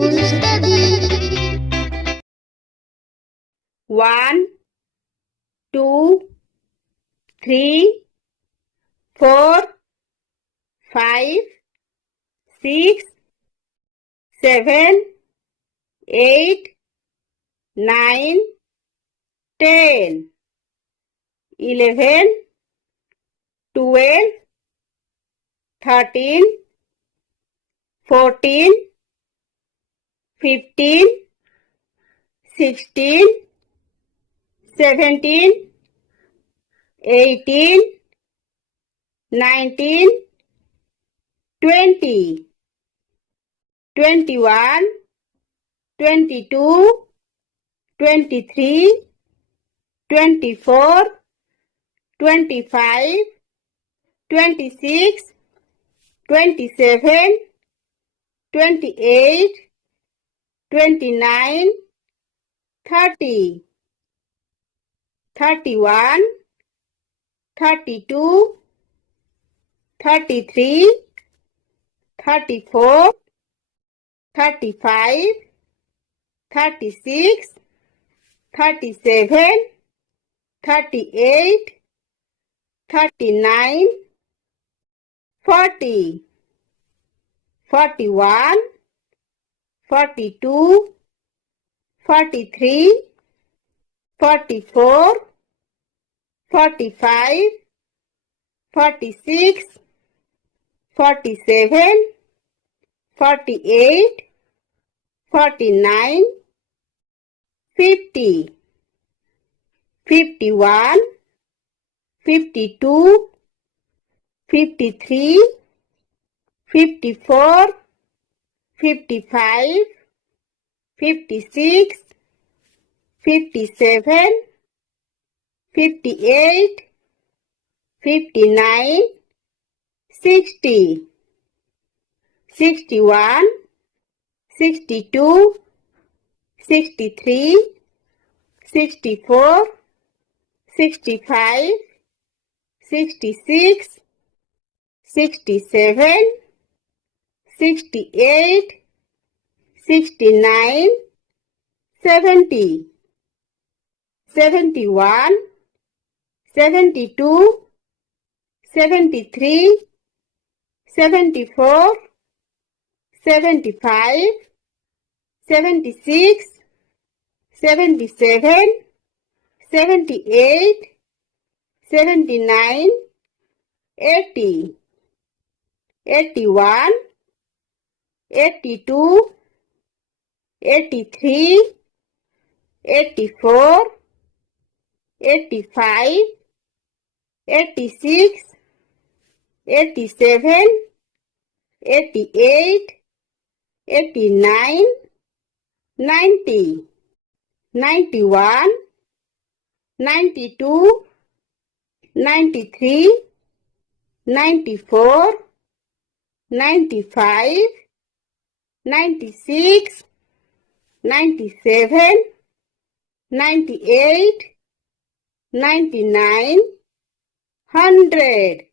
to study. 1, 2, 3, 4, 5, 6, 7, 8, 9, 10, 11, 12, 13, 14, 15, 16, 17, 18, 19, 20, 21, 22, 23, 24, 25, 26, 27, 28, 29, 30, 31, 32, 33, 34, 35, 36, 37, 38, 39, 40, 41, 42, 43, 44, 45, 46, 47, 48, 49, 50, 51, 52, 53, 54, 55, 56, 57, 58, 59, 60, 61, 62, 63, 64, 65, 66, 67, 68, 69, 70, 71, 72, 73, 74, 75, 76, 77, 78, 79, 80, 81, 82, 83, 84, 85, 86, 87, 88, 89, 90, 91, 92, 93, 94, 95, 96, 97, 98, 99, 100.